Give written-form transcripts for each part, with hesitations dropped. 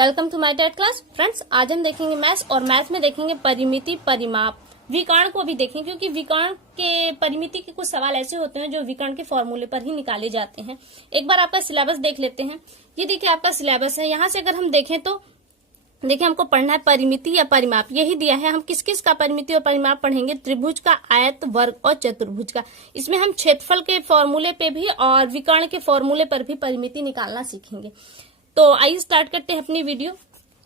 Welcome to my TET class. Friends, आज हम देखेंगे मैथ्स और मैथ्स में देखेंगे परिमिति, परिमाप, विकर्ण को भी देखेंगे क्योंकि विकर्ण के परिमिति के कुछ सवाल ऐसे होते हैं जो विकर्ण के फॉर्मूले पर ही निकाले जाते हैं। एक बार आपका सिलेबस देख लेते हैं। ये देखिए आपका सिलेबस है। यहाँ से अगर हम देखें तो देखिए हमको पढ़ना है परिमिति या परिमाप, यही दिया है। हम किस किस का परिमिति और परिमाप पढ़ेंगे? त्रिभुज का, आयत, वर्ग और चतुर्भुज का। इसमें हम क्षेत्रफल के फॉर्मूले पे भी और विकर्ण के फॉर्मूले पर भी परिमिति निकालना सीखेंगे। तो आइए स्टार्ट करते हैं अपनी वीडियो।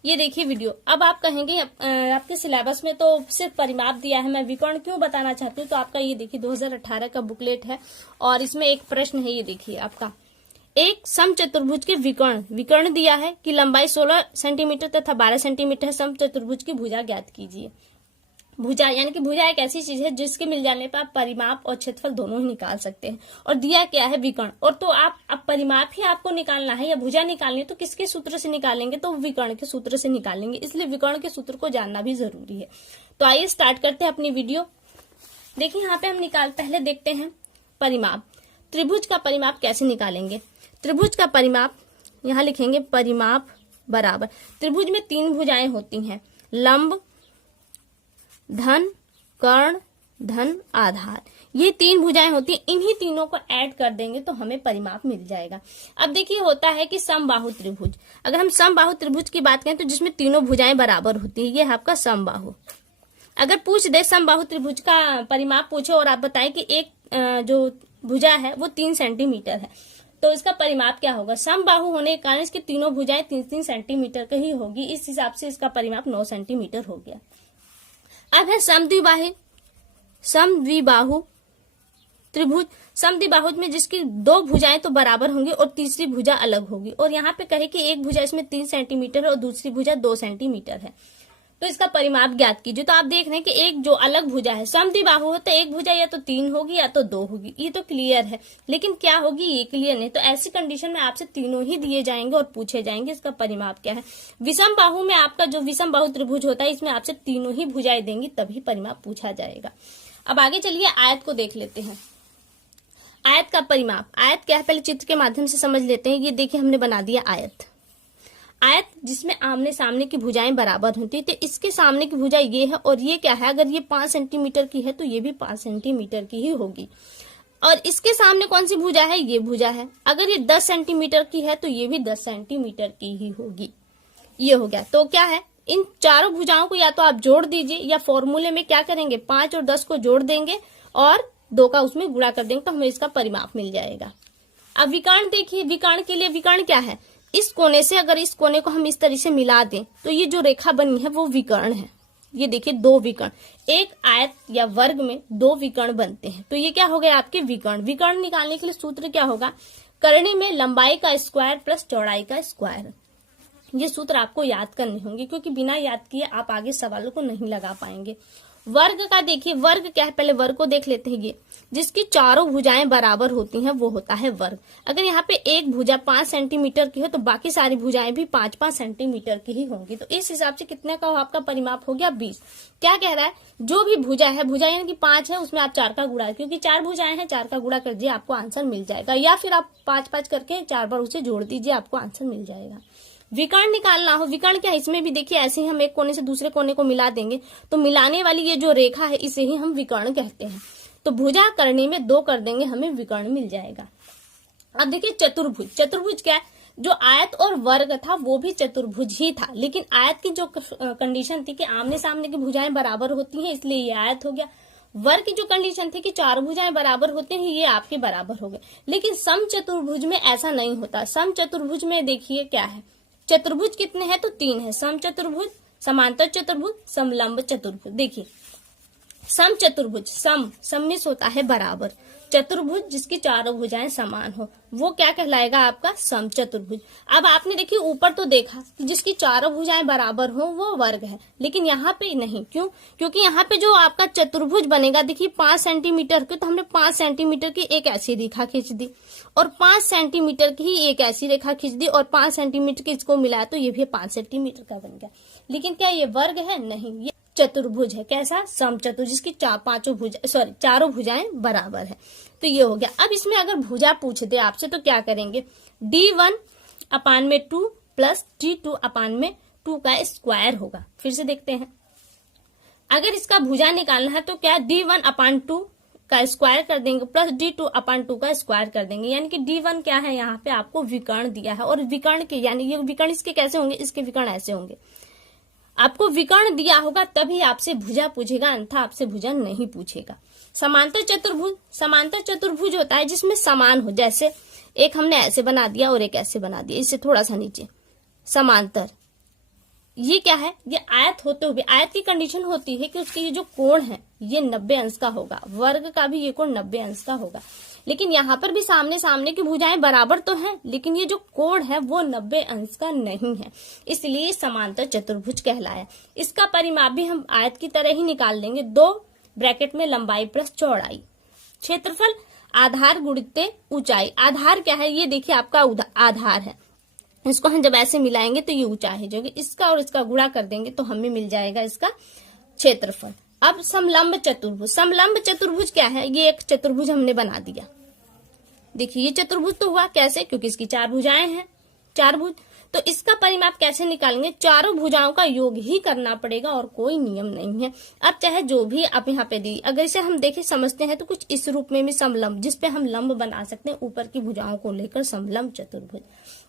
ये देखिए वीडियो। अब आप कहेंगे आपके सिलेबस में तो सिर्फ परिमाप दिया है, मैं विकर्ण क्यों बताना चाहती हूँ। तो आपका ये देखिए 2018 का बुकलेट है और इसमें एक प्रश्न है। ये देखिए आपका एक समचतुर्भुज के विकर्ण दिया है कि लंबाई 16 सेंटीमीटर तथा 12 सेंटीमीटर है। समचतुर्भुज की भुजा ज्ञात कीजिए। भुजा यानी कि भुजा एक ऐसी चीज है जिसके मिल जाने पर आप परिमाप और क्षेत्रफल दोनों ही निकाल सकते हैं। और दिया क्या है? विकर्ण। और तो आप अब परिमाप ही आपको निकालना है या भुजा निकालनी है तो किसके सूत्र से निकालेंगे? तो विकर्ण के सूत्र से निकालेंगे। इसलिए विकर्ण के सूत्र को जानना भी जरूरी है। तो आइए स्टार्ट करते हैं अपनी वीडियो। देखिए यहाँ पे हम पहले देखते हैं परिमाप। त्रिभुज का परिमाप कैसे निकालेंगे? त्रिभुज का परिमाप यहाँ लिखेंगे परिमाप बराबर, त्रिभुज में 3 भुजाएं होती हैं, लंब, धन, कर्ण, धन, आधार। ये 3 भुजाएं होती हैं। इन्हीं तीनों को ऐड कर देंगे तो हमें परिमाप मिल जाएगा। अब देखिए होता है कि समबाहु त्रिभुज। अगर हम समबाहु त्रिभुज की बात करें तो जिसमें तीनों भुजाएं बराबर होती है, ये है आपका समबाहु। अगर पूछ दे समबाहु त्रिभुज का परिमाप पूछे और आप बताएं कि एक जो भुजा है वो 3 सेंटीमीटर है तो इसका परिमाप क्या होगा? समबाहु होने के कारण इसकी तीनों भुजाएं 3-3 सेंटीमीटर का ही होगी। इस हिसाब से इसका परिमाप 9 सेंटीमीटर हो गया। अब है समद्विबाहु त्रिभुज। समद्विबाहु में जिसकी 2 भुजाएं तो बराबर होंगी और तीसरी भुजा अलग होगी। और यहाँ पे कहे कि एक भुजा इसमें 3 सेंटीमीटर है और दूसरी भुजा 2 सेंटीमीटर है तो इसका परिमाप ज्ञात कीजिए। तो आप देख रहे हैं कि एक जो अलग भुजा है, समद्विबाहु हो तो एक भुजा या तो 3 होगी या तो 2 होगी। ये तो क्लियर है, लेकिन क्या होगी ये क्लियर नहीं। तो ऐसी कंडीशन में आपसे तीनों ही दिए जाएंगे और पूछे जाएंगे इसका परिमाप क्या है। विषम बाहु में आपका जो विषम बाहु त्रिभुज होता है इसमें आपसे तीनों ही भुजाएं देंगी तभी परिमाप पूछा जाएगा। अब आगे चलिए आयत को देख लेते हैं। आयत का परिमाप, आयत क्या है पहले चित्र के माध्यम से समझ लेते हैं। ये देखिए हमने बना दिया आयत। आयत जिसमें आमने सामने की भुजाएं बराबर होती है। तो इसके सामने की भुजा ये है और ये क्या है? अगर ये 5 सेंटीमीटर की है तो ये भी 5 सेंटीमीटर की ही होगी। और इसके सामने कौन सी भुजा है? ये भुजा है। अगर ये 10 सेंटीमीटर की है तो ये भी 10 सेंटीमीटर की ही होगी। ये हो गया। तो क्या है? इन चारों भुजाओं को या तो आप जोड़ दीजिए या फॉर्मूले में क्या करेंगे? 5 और 10 को जोड़ देंगे और 2 का उसमें गुणा कर देंगे तो हमें इसका परिमाप मिल जाएगा। अब विकर्ण देखिए। विकर्ण के लिए विकर्ण क्या है? इस कोने से अगर इस कोने को हम इस तरह से मिला दें तो ये जो रेखा बनी है वो विकर्ण है। ये देखिए 2 विकर्ण, एक आयत या वर्ग में 2 विकर्ण बनते हैं। तो ये क्या हो गया? आपके विकर्ण। विकर्ण निकालने के लिए सूत्र क्या होगा? करनी में लंबाई का स्क्वायर प्लस चौड़ाई का स्क्वायर। ये सूत्र आपको याद करने होंगे क्योंकि बिना याद किए आप आगे सवालों को नहीं लगा पाएंगे। वर्ग का देखिए, वर्ग क्या है? पहले वर्ग को देख लेते हैं। ये जिसकी चारों भुजाएं बराबर होती हैं वो होता है वर्ग। अगर यहाँ पे एक भुजा 5 सेंटीमीटर की है तो बाकी सारी भुजाएं भी 5-5 सेंटीमीटर की ही होंगी। तो इस हिसाब से कितने का आपका परिमाप हो गया? 20। क्या कह रहा है? जो भी भुजा है, भुजा यानी कि 5 है, उसमें आप 4 का गुणा, क्योंकि 4 भुजाएं हैं, 4 का गुणा कर दीजिए आपको आंसर मिल जाएगा। या फिर आप 5-5 करके 4 बार उसे जोड़ दीजिए, आपको आंसर मिल जाएगा। विकर्ण निकालना हो, विकर्ण क्या है? इसमें भी देखिए ऐसे ही हम एक कोने से दूसरे कोने को मिला देंगे तो मिलाने वाली ये जो रेखा है इसे ही हम विकर्ण कहते हैं। तो भुजा करने में 2 कर देंगे, हमें विकर्ण मिल जाएगा। अब देखिए चतुर्भुज। चतुर्भुज क्या है? जो आयत और वर्ग था वो भी चतुर्भुज ही था, लेकिन आयत की जो कंडीशन थी कि आमने सामने की भुजाएं बराबर होती हैं इसलिए ये आयत हो गया। वर्ग की जो कंडीशन थी कि 4 भुजाएं बराबर होती हैं ये आपके बराबर हो गए। लेकिन समचतुर्भुज में ऐसा नहीं होता। समचतुर्भुज में देखिए क्या है? चतुर्भुज कितने हैं? तो 3 है। समचतुर्भुज, समांतर चतुर्भुज, समलंब चतुर्भुज। देखिए समचतुर्भुज, सम मिस होता है बराबर। चतुर्भुज जिसकी चारों भुजाएं समान हो वो क्या कहलाएगा? आपका समचतुर्भुज। अब आपने देखिए ऊपर तो देखा कि जिसकी चारों भुजाएं बराबर हो वो वर्ग है, लेकिन यहाँ पे नहीं। क्यों? क्योंकि यहाँ पे जो आपका चतुर्भुज बनेगा देखिए 5 सेंटीमीटर की, तो हमने 5 सेंटीमीटर की एक ऐसी रेखा खींच दी और 5 सेंटीमीटर की ही एक ऐसी रेखा खींच दी और 5 सेंटीमीटर की इसको मिलाया तो ये भी 5 सेंटीमीटर का बन गया। लेकिन क्या ये वर्ग है? नहीं, ये चतुर्भुज है। कैसा? समचतुर्भुज जिसकी चारों भुजाएं बराबर है। तो ये हो गया। अब इसमें अगर भुजा पूछ दे आपसे तो क्या करेंगे? D1/2 प्लस D2 अपान में 2 का स्क्वायर होगा। फिर से देखते हैं, अगर इसका भुजा निकालना है तो क्या D1 अपान 2 का स्क्वायर कर देंगे प्लस D2 अपान 2 का स्क्वायर कर देंगे, यानी कि D1 क्या है, यहाँ पे आपको विकर्ण दिया है और विकर्ण के यानी ये विकर्ण इसके कैसे होंगे, इसके विकर्ण ऐसे होंगे। आपको विकर्ण दिया होगा तभी आपसे भुजा पूछेगा, अन्यथा आपसे भुजा नहीं पूछेगा। समांतर चतुर्भुज, समांतर चतुर्भुज होता है जिसमें समान हो, जैसे एक हमने ऐसे बना दिया और एक ऐसे बना दिया, इससे थोड़ा सा नीचे समांतर। ये क्या है, ये आयत होते हुए, आयत की कंडीशन होती है कि उसके ये जो कोण है ये 90 अंश का होगा, वर्ग का भी ये कोण 90 अंश का होगा। लेकिन यहाँ पर भी सामने सामने की भुजाएं बराबर तो हैं, लेकिन ये जो कोण है वो 90 अंश का नहीं है, इसलिए समांतर चतुर्भुज कहलाया। इसका परिमाप भी हम आयत की तरह ही निकाल लेंगे, 2 ब्रैकेट में लंबाई प्लस चौड़ाई, क्षेत्रफल आधार गुणित ऊंचाई। आधार क्या है, ये देखिए आपका आधार है, इसको हम जब ऐसे मिलाएंगे तो ये ऊंचाई है, जो कि इसका और इसका गुणा कर देंगे तो हमें मिल जाएगा इसका क्षेत्रफल। अब समलंब चतुर्भुज, समलंब चतुर्भुज क्या है, ये एक चतुर्भुज हमने बना दिया। देखिए ये चतुर्भुज तो हुआ कैसे, क्योंकि इसकी 4 भुजाएं हैं, 4 भुज। तो इसका परिमाप कैसे निकालेंगे, चारों भुजाओं का योग ही करना पड़ेगा और कोई नियम नहीं है। अब चाहे जो भी आप यहाँ पे दी, अगर इसे हम देखें समझते हैं तो कुछ इस रूप में भी समलंब, जिसपे हम लंब बना सकते हैं ऊपर की भुजाओं को लेकर, समलंब चतुर्भुज।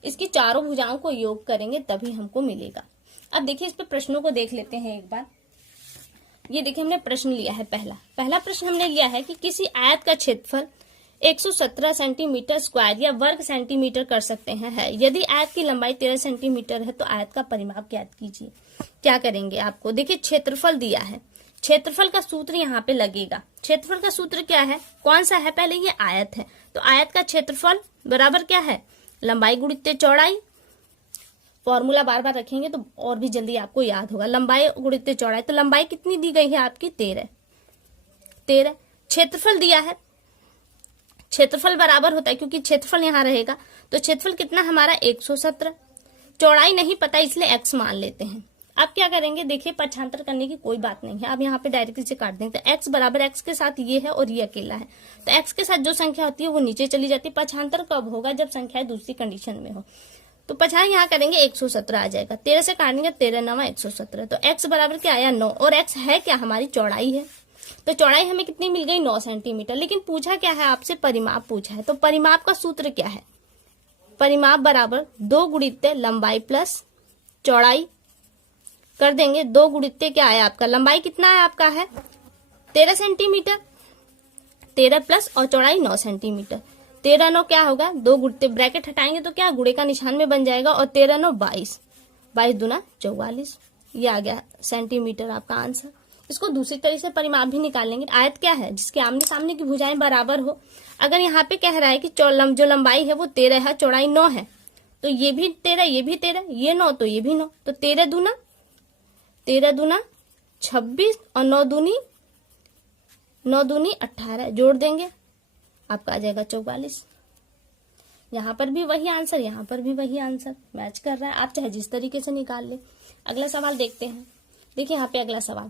इसकी चारों भुजाओं को योग करेंगे तभी हमको मिलेगा। अब देखिए इस पे प्रश्नों को देख लेते हैं एक बार। ये देखिए हमने प्रश्न लिया है, पहला प्रश्न हमने लिया है कि किसी आयत का क्षेत्रफल 117 सेंटीमीटर स्क्वायर या वर्ग सेंटीमीटर कर सकते हैं है। यदि आयत की लंबाई 13 सेंटीमीटर है तो आयत का परिमाप ज्ञात कीजिए। क्या करेंगे, आपको देखिए क्षेत्रफल दिया है, क्षेत्रफल का सूत्र यहाँ पे लगेगा। क्षेत्रफल का सूत्र क्या है, कौन सा है, पहले ये आयत है तो आयत का क्षेत्रफल बराबर क्या है, लंबाई गुणित चौड़ाई। फॉर्मूला बार बार रखेंगे तो और भी जल्दी आपको याद होगा। लंबाई गुणित चौड़ाई, तो लंबाई कितनी दी गई है आपकी 13। क्षेत्रफल दिया है, क्षेत्रफल बराबर होता है क्योंकि क्षेत्रफल यहाँ रहेगा, तो क्षेत्रफल कितना हमारा 117। चौड़ाई नहीं पता इसलिए x मान लेते हैं। अब क्या करेंगे, देखिए पक्षांतर करने की कोई बात नहीं है, अब यहाँ पे डायरेक्टली से काट देंगे। तो x बराबर x के साथ ये है और ये अकेला है, तो x के साथ जो संख्या होती है वो नीचे चली जाती है। पक्षांतर कब होगा, जब संख्या दूसरी कंडीशन में हो। तो पछाड़ यहाँ करेंगे 117 आ जाएगा, 13 से काटेंगे 13 9 117। तो x बराबर क्या आया 9, और x है क्या, हमारी चौड़ाई है। तो चौड़ाई हमें कितनी मिल गई 9 सेंटीमीटर। लेकिन पूछा क्या है आपसे, परिमाप पूछा है। तो परिमाप का सूत्र क्या है, परिमाप बराबर 2 गुणित लंबाई प्लस चौड़ाई कर देंगे। 2 गुणित क्या आया आपका, लंबाई कितना है आपका है 13 सेंटीमीटर, 13 प्लस और चौड़ाई 9 सेंटीमीटर। 13 9 क्या होगा, 2 गुणित ब्रैकेट हटाएंगे तो क्या गुणे का निशान में बन जाएगा, और 13 9 22, 22 दूना 44। ये आ गया सेंटीमीटर आपका आंसर। इसको दूसरी तरीके से परिमाप भी निकाल लेंगे। आयत क्या है, जिसके आमने सामने की भुजाएं बराबर हो। अगर यहाँ पे कह रहा है कि जो लंबाई है वो 13 है, चौड़ाई 9 है, तो ये भी 13, ये भी 13, ये 9 तो ये भी 9, तो 13 दूना 26 और 9 दूनी 18, जोड़ देंगे आपका आ जाएगा 44। यहाँ पर भी वही आंसर, यहाँ पर भी वही आंसर मैच कर रहा है। आप चाहे जिस तरीके से निकाल ले। अगला सवाल देखते हैं। देखिए यहाँ पे अगला सवाल,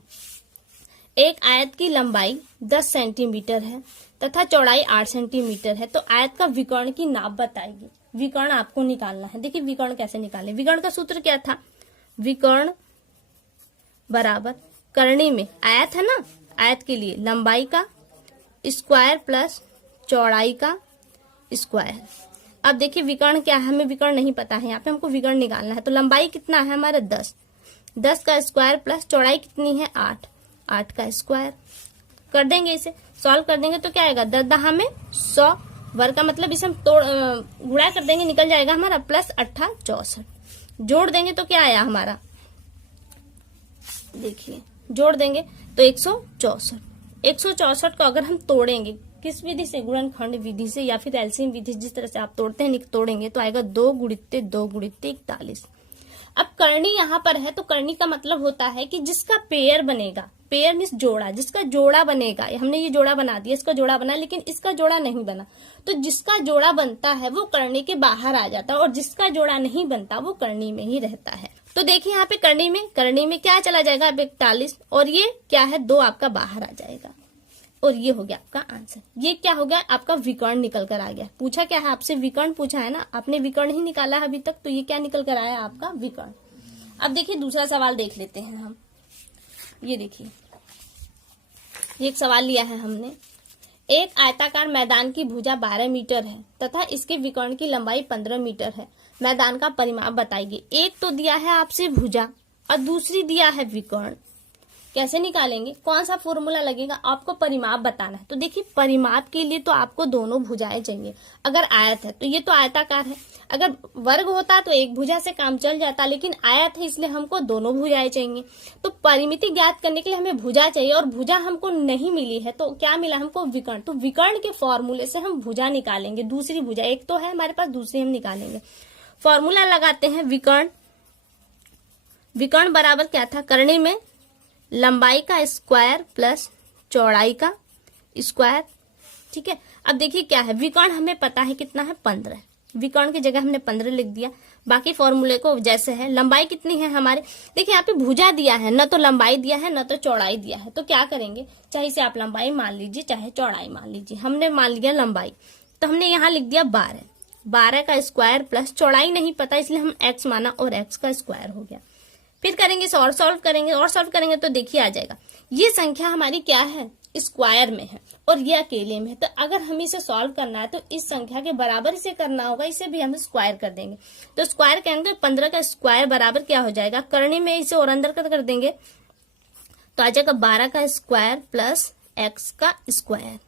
एक आयत की लंबाई 10 सेंटीमीटर है तथा चौड़ाई 8 सेंटीमीटर है, तो आयत का विकर्ण की नाप बताइए। विकर्ण आपको निकालना है। देखिए विकर्ण कैसे निकालें, विकर्ण का सूत्र क्या था, विकर्ण बराबर करनी में आयत है ना, आयत के लिए लंबाई का स्क्वायर प्लस चौड़ाई का स्क्वायर। अब देखिए विकर्ण क्या है, हमें विकर्ण नहीं पता है, यहाँ पे हमको विकर्ण निकालना है। तो लंबाई कितना है हमारा 10 का स्क्वायर प्लस चौड़ाई कितनी है 8 का स्क्वायर कर देंगे। इसे सॉल्व कर देंगे तो क्या आएगा 10 दहा में 100, वर्ग का मतलब इसे हम गुणा कर देंगे, निकल जाएगा हमारा प्लस 8 64। जोड़ देंगे तो क्या आया हमारा, देखिए जोड़ देंगे तो 164। 164 को अगर हम तोड़ेंगे किस विधि से, गुणनखंड विधि से या फिर एलसीएम विधि, जिस तरह से आप तोड़ते हैं तोड़ेंगे तो आएगा 2 गुणित 2 गुणित 41। अब करनी यहाँ पर है, तो करनी का मतलब होता है कि जिसका पेयर बनेगा, पेयर मीन्स जोड़ा, जिसका जोड़ा बनेगा। हमने ये जोड़ा बना दिया, इसका जोड़ा बना, लेकिन इसका जोड़ा नहीं बना, तो जिसका जोड़ा बनता है वो करनी के बाहर आ जाता है, और जिसका जोड़ा नहीं बनता वो करनी में ही रहता है। तो देखिए यहाँ पे करनी में क्या चला जाएगा 41, और ये क्या है 2 आपका बाहर आ जाएगा। और ये हो गया आपका आंसर। ये क्या हो गया, आपका विकर्ण निकल कर आ गया। पूछा क्या है आपसे, विकर्ण पूछा है ना, आपने विकर्ण ही निकाला है अभी तक, तो ये क्या निकल कर आया आपका विकर्ण। अब देखिए दूसरा सवाल देख लेते हैं हम। ये देखिए, ये एक सवाल लिया है हमने। एक आयताकार मैदान की भुजा 12 मीटर है तथा इसके विकर्ण की लंबाई 15 मीटर है। मैदान का परिमाप बताइए। एक तो दिया है आपसे भुजा और दूसरी दिया है विकर्ण। कैसे निकालेंगे, कौन सा फॉर्मूला लगेगा, आपको परिमाप बताना है। तो देखिए परिमाप के लिए तो आपको दोनों भुजाएं चाहिए। अगर आयत है तो ये तो आयताकार है, अगर वर्ग होता तो एक भुजा से काम चल जाता, लेकिन आयत है इसलिए हमको दोनों भुजाएं चाहिए। तो परिमिति ज्ञात करने के लिए हमें भुजा चाहिए और भुजा हमको नहीं मिली है, तो क्या मिला हमको, विकर्ण। तो विकर्ण के फॉर्मूले से हम भुजा निकालेंगे, दूसरी भुजा, एक तो है हमारे पास, दूसरी हम निकालेंगे। फॉर्मूला लगाते हैं विकर्ण। विकर्ण बराबर क्या था, करने में लंबाई का स्क्वायर प्लस चौड़ाई का स्क्वायर। ठीक है, अब देखिए क्या है, विकर्ण हमें पता है कितना है, 15। विकर्ण की जगह हमने 15 लिख दिया। बाकी फॉर्मूले को जैसे है, लंबाई कितनी है हमारे, देखिए यहाँ पे भुजा दिया है, न तो लंबाई दिया है न तो चौड़ाई दिया है। तो क्या करेंगे, चाहे इसे आप लंबाई मान लीजिए चाहे चौड़ाई मान लीजिए। हमने मान लिया लंबाई, तो हमने यहाँ लिख दिया 12। 12 का स्क्वायर प्लस चौड़ाई नहीं पता इसलिए हम x माना और x का स्क्वायर हो गया। फिर करेंगे और सॉल्व करेंगे तो देखिए आ जाएगा। ये संख्या हमारी क्या है, स्क्वायर में है और ये अकेले में है। तो अगर हमें इसे सॉल्व करना है तो इस संख्या के बराबर इसे करना होगा, इसे भी हम स्क्वायर कर देंगे। तो स्क्वायर करेंगे तो 15 का स्क्वायर बराबर क्या हो जाएगा, करने में इसे और अंदर कर देंगे तो आ जाएगा 12 का स्क्वायर प्लस x का स्क्वायर।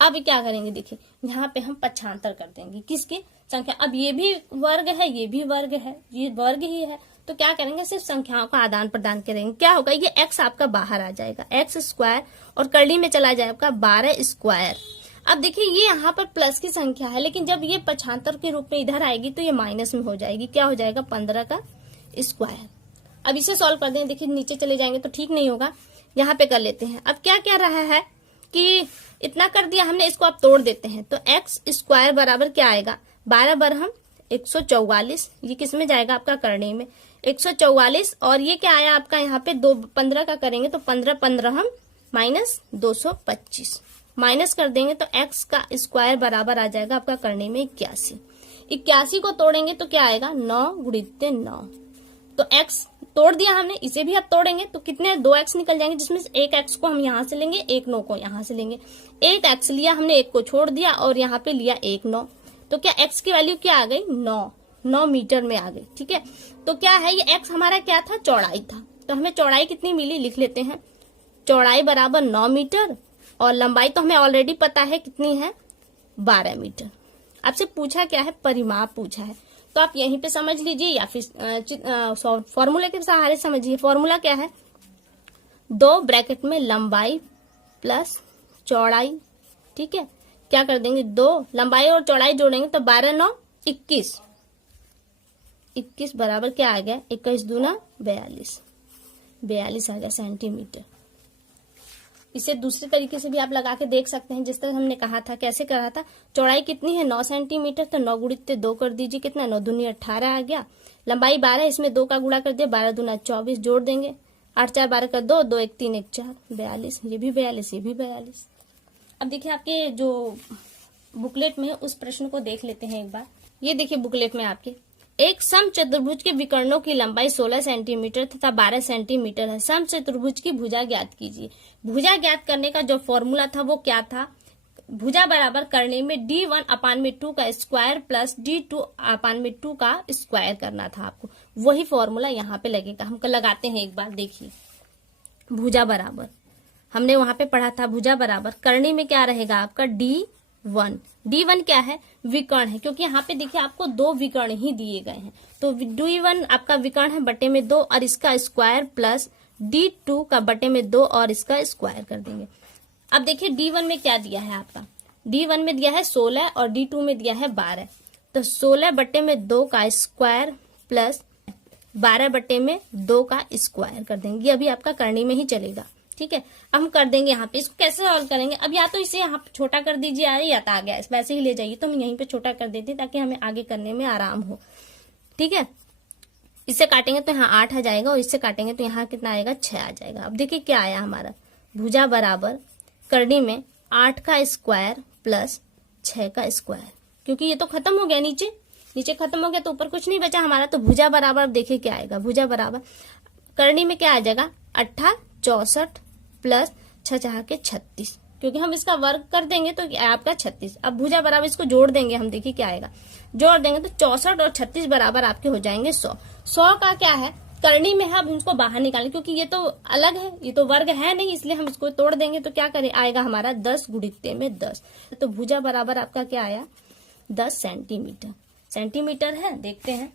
अब क्या करेंगे, देखिए यहाँ पे हम पक्षांतर कर देंगे किसकी, संख्या। अब ये भी वर्ग है, ये भी वर्ग है, ये वर्ग ही है, तो क्या करेंगे, सिर्फ संख्याओं का आदान प्रदान करेंगे। क्या होगा, ये x आपका बाहर आ जाएगा, x स्क्वायर, और करली में चला जाएगा आपका 12 स्क्वायर। अब देखिए ये यहाँ पर प्लस की संख्या है, लेकिन जब ये पक्षांतर के रूप में इधर आएगी तो ये माइनस में हो जाएगी। क्या हो जाएगा, 15 का स्क्वायर। अब इसे सॉल्व कर दें, देखिए नीचे चले जाएंगे तो ठीक नहीं होगा, यहाँ पे कर लेते हैं। अब क्या क्या रहा है कि इतना कर दिया हमने, इसको आप तोड़ देते हैं तो x स्क्वायर बराबर क्या आएगा, 12 बरहम 144। ये किस में जाएगा आपका, करने में 144। और ये क्या आया आपका, यहाँ पे 15 का करेंगे तो 15 15 माइनस 225 माइनस कर देंगे तो x का स्क्वायर बराबर आ जाएगा आपका करने में 81। 81 को तोड़ेंगे तो क्या आएगा, 9 गुणित 9। तो x तोड़ दिया हमने, इसे भी अब तोड़ेंगे तो कितने, 2x निकल जाएंगे, जिसमें से एक x को हम यहाँ से लेंगे, एक 9 को यहाँ से लेंगे। एक x लिया हमने, एक को छोड़ दिया और यहाँ पे लिया एक 9, तो क्या x की वैल्यू क्या आ गई, 9 मीटर में आ गई। ठीक है, तो क्या है, ये x हमारा क्या था, चौड़ाई था। तो हमें चौड़ाई कितनी मिली, लिख लेते हैं। चौड़ाई बराबर 9 मीटर और लंबाई तो हमें ऑलरेडी पता है कितनी है, 12 मीटर। आपसे पूछा क्या है, परिमाप पूछा है, तो आप यहीं पे समझ लीजिए या फिर फॉर्मूला के सहारे समझिए। फॉर्मूला क्या है, 2 ब्रैकेट में लंबाई प्लस चौड़ाई। ठीक है, क्या कर देंगे, 2 लंबाई और चौड़ाई जोड़ेंगे तो 12 9 21। 21 बराबर क्या आ गया, 21 दूना 42, 42 आ गया सेंटीमीटर। इसे दूसरे तरीके से भी आप लगा के देख सकते हैं, जिस तरह हमने कहा था। कैसे करा था, चौड़ाई कितनी है 9 सेंटीमीटर, तो 9 गुणित 2 कर दीजिए, कितना, 9 दूनी 18 आ गया। लंबाई 12, इसमें 2 का गुणा कर दिया, 12 दूना 24 जोड़ देंगे, 8 4 12 कर 2 2 1 3 1 4 42। ये भी 42, ये भी 42। अब देखिए आपके जो बुकलेट में उस प्रश्न को देख लेते हैं एक बार। ये देखिए बुकलेट में आपके, एक सम चतुर्भुज के विकर्णों की लंबाई 16 सेंटीमीटर तथा 12 सेंटीमीटर है। सम चतुर्भुज की भुजा ज्ञात कीजिए। भुजा ज्ञात करने का जो फॉर्मूला था वो क्या था, भुजा बराबर करने में d1/2 का स्क्वायर प्लस d2/2 का स्क्वायर करना था आपको। वही फॉर्मूला यहाँ पे लगेगा, हम लगाते हैं एक बार। देखिए भुजा बराबर हमने वहां पे पढ़ा था, भुजा बराबर करने में क्या रहेगा आपका, d1। d1 क्या है, विकर्ण है, क्योंकि यहाँ पे देखिए आपको 2 विकर्ण ही दिए गए हैं। तो d1 आपका विकर्ण है बटे में 2 और इसका स्क्वायर प्लस d2 का बटे में 2 और इसका स्क्वायर कर देंगे। अब देखिए d1 में क्या दिया है आपका, d1 में दिया है 16 और d2 में दिया है 12। तो 16 बटे में 2 का स्क्वायर प्लस 12 बटे में 2 का स्क्वायर कर देंगे। अभी आपका करनी में ही चलेगा। ठीक है, अब हम कर देंगे यहाँ पे। इसको कैसे सॉल्व करेंगे, अब या तो इसे यहाँ पे छोटा कर दीजिए या तो आ गया वैसे ही ले जाइए, तो हम यहीं पे छोटा कर देते ताकि हमें आगे करने में आराम हो। ठीक है, इससे काटेंगे तो यहाँ 8 आ जाएगा और इससे काटेंगे तो यहाँ कितना आएगा, 6 आ जाएगा। अब देखिए क्या आया हमारा, भुजा बराबर करनी में 8 का स्क्वायर प्लस 6 का स्क्वायर, क्योंकि ये तो खत्म हो गया, नीचे खत्म हो गया तो ऊपर कुछ नहीं बचा हमारा, तो भुजा बराबर, अब देखिए क्या आएगा, भुजा बराबर करनी में क्या आ जाएगा 8 64 प्लस 6 के 36, क्योंकि हम इसका वर्ग कर देंगे तो आपका 36। अब भुजा बराबर इसको जोड़ देंगे हम, देखिए क्या आएगा, जोड़ देंगे तो 64 और 36 बराबर आपके हो जाएंगे 100। 100 का क्या है करनी में है, अब इसको बाहर निकालें क्योंकि ये तो अलग है, ये तो वर्ग है नहीं, इसलिए हम इसको तोड़ देंगे तो क्या करें आएगा हमारा 10 गुणित्ते में 10। तो भुजा बराबर आपका क्या आया 10 सेंटीमीटर। सेंटीमीटर है, देखते हैं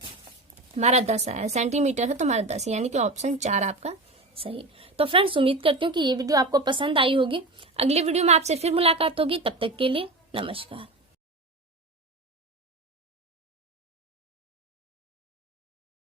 हमारा 10 आया, सेंटीमीटर है तो हमारा 10, यानी कि ऑप्शन 4 आपका सही। तो फ्रेंड्स उम्मीद करती हूँ कि ये वीडियो आपको पसंद आई होगी। अगली वीडियो में आपसे फिर मुलाकात होगी, तब तक के लिए नमस्कार।